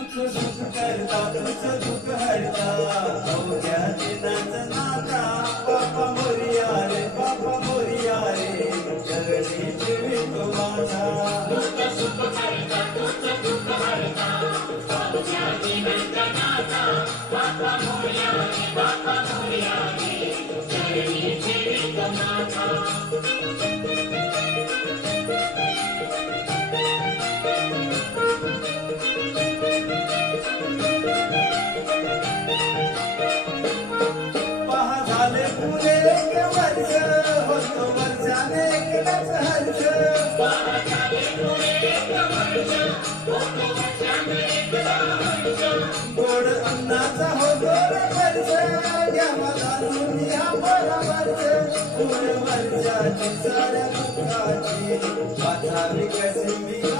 तुझं सुख करता तुझं दुःख हरता अवघ्या दिनाचं नाथा बाप्पा मोरया रे बाप्पा मोरया रे चरणी ठेवितो माझा पहा झाले पुरे एक वर्ष होतो वर्षाने एकदाच हर्ष गोड अन्नाचा होतो रे खर्च घ्या मला दुनिया बरोबरच पुढे वर्षाची साऱ्या दुःखाची वाचावी कशी मी